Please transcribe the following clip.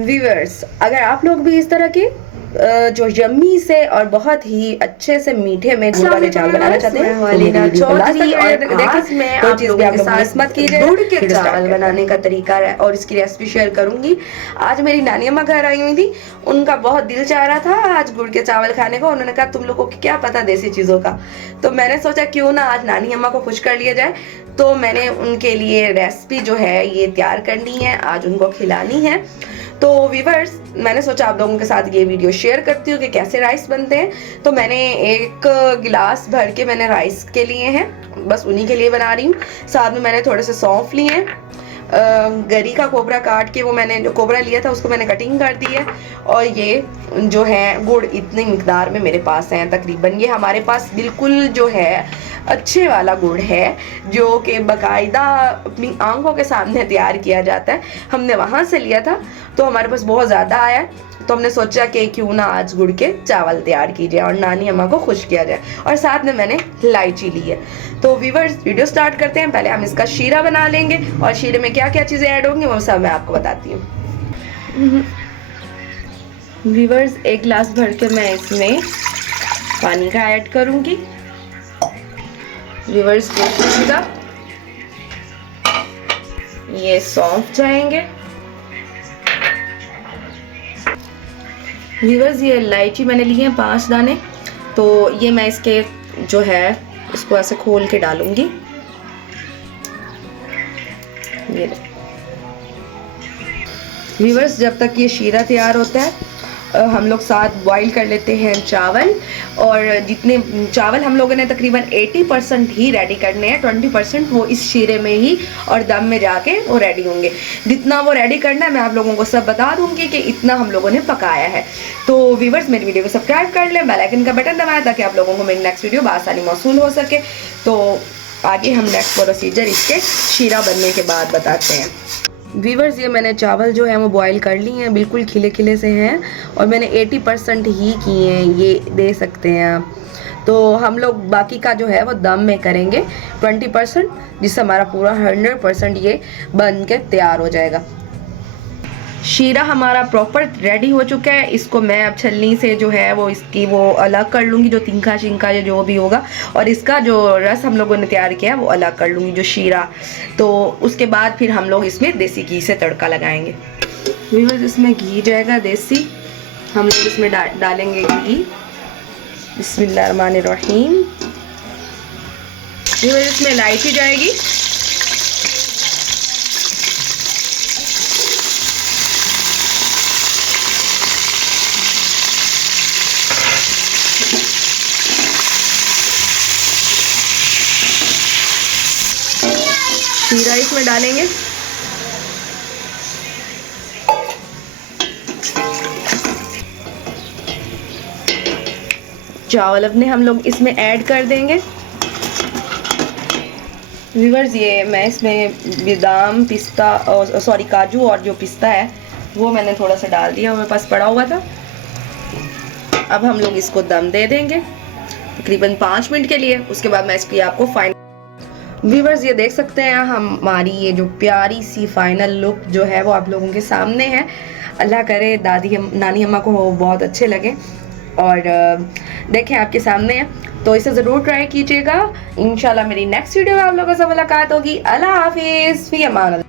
Viewers, अगर आप लोग भी इस तरह के जो यम्मी से और बहुत ही अच्छे से मीठे में गुड़ वाले चावल बनाना चाहते हैं तो मेरी वीडियो को लास्ट तक देखिए। मैं कोई आप चीज़ भी आप लोग मिस मत कीजिए। गुड़ के चावल बनाने का तरीका और इसकी रेसिपी शेयर करूंगी। आज मेरी नानी अम्मा घर आई हुई थी, उनका बहुत दिल चाह रहा था आज गुड़ के चावल खाने को। उन्होंने कहा तुम लोगों को क्या पता देसी चीज़ों का, तो मैंने सोचा क्यों ना आज नानी अम्मा को खुश कर लिया जाए। तो मैंने उनके लिए रेसिपी जो है ये तैयार करनी है, आज उनको खिलानी है। तो व्यूअर्स, मैंने सोचा आप लोगों के साथ ये वीडियो शेयर करती हूँ कि कैसे राइस बनते हैं। तो मैंने एक गिलास भर के मैंने राइस के लिए हैं, बस उन्हीं के लिए बना रही हूँ। साथ में मैंने थोड़े से सौंफ लिए हैं, गरी का कोबरा काट के वो मैंने जो कोबरा लिया था उसको मैंने कटिंग कर दी है। और ये जो है गुड़ इतनी मिकदार में मेरे पास है तकरीबन। ये हमारे पास बिल्कुल जो है अच्छे वाला गुड़ है, जो कि बाकायदा अपनी आंखों के सामने तैयार किया जाता है। हमने वहाँ से लिया था तो हमारे पास बहुत ज़्यादा आया, तो हमने सोचा कि क्यों ना आज गुड़ के चावल तैयार की जाए और नानी अम्मा को खुश किया जाए। और साथ में मैंने इलायची ली है। तो व्यूअर्स, वीडियो स्टार्ट करते हैं। पहले हम इसका शीरा बना लेंगे और शीरे में क्या क्या चीज़ें ऐड होंगी वो सब मैं आपको बताती हूँ। व्यूअर्स, एक गिलास भर के मैं इसमें पानी का ऐड करूँगी। व्यूअर्स, देखिएगा ये सौंफ जाएंगे। व्यूअर्स, ये इलायची मैंने ली है 5 दाने, तो ये मैं इसके जो है इसको ऐसे खोल के डालूंगी। ये व्यूअर्स, जब तक ये शीरा तैयार होता है हम लोग साथ बॉईल कर लेते हैं चावल। और जितने चावल हम लोगों ने तकरीबन 80% ही रेडी करने हैं, 20% वो इस शीरे में ही और दम में जाके वो रेडी होंगे। जितना वो रेडी करना है मैं आप लोगों को सब बता दूंगी कि इतना हम लोगों ने पकाया है। तो व्यूअर्स, मेरी वीडियो को सब्सक्राइब कर लें, बेल आइकन का बटन दबाएं ताकि आप लोगों को मेरी नेक्स्ट वीडियो बआसानी मौसूल हो सके। तो आगे हम नेक्स्ट प्रोसीजर इसके शीरा बनने के बाद बताते हैं। व्यूअर्स, ये मैंने चावल जो है वो बॉईल कर ली हैं, बिल्कुल खिले खिले से हैं और मैंने 80% ही किए हैं, ये दे सकते हैं आप। तो हम लोग बाकी का जो है वो दम में करेंगे 20%, जिससे हमारा पूरा 100% ये बन के तैयार हो जाएगा। शीरा हमारा प्रॉपर रेडी हो चुका है। इसको मैं अब छलनी से जो है वो इसकी वो अलग कर लूँगी, जो तीखा शिंका या जो भी होगा, और इसका जो रस हम लोगों ने तैयार किया है वो अलग कर लूँगी, जो शीरा। तो उसके बाद फिर हम लोग इसमें देसी घी से तड़का लगाएंगे। व्यूअर्स, इसमें घी जाएगा देसी, हम लोग इसमें डालेंगे घी। बिस्मिल्लाहिर्रहमानिर्रहीम। व्यूअर्स, इसमें इलायची जाएगी, शीरा इसमें डालेंगे, चावल अपने हम लोग इसमें ऐड कर देंगे। व्यूअर्स, ये मैं इसमें बादाम, पिस्ता और सॉरी काजू और जो पिस्ता है वो मैंने थोड़ा सा डाल दिया, मेरे पास पड़ा हुआ था। अब हम लोग इसको दम दे देंगे तकरीबन 5 मिनट के लिए। उसके बाद मैं इसकी आपको फाइनल व्यूअर्स, ये देख सकते हैं हमारी ये जो प्यारी सी फाइनल लुक जो है वो आप लोगों के सामने है। अल्लाह करे नानी अम्मा को बहुत अच्छे लगे और देखें आपके सामने है, तो इसे ज़रूर ट्राई कीजिएगा। इंशाल्लाह मेरी नेक्स्ट वीडियो में आप लोगों से मुलाकात होगी। अल्लाह हाफिज़, फी अमान।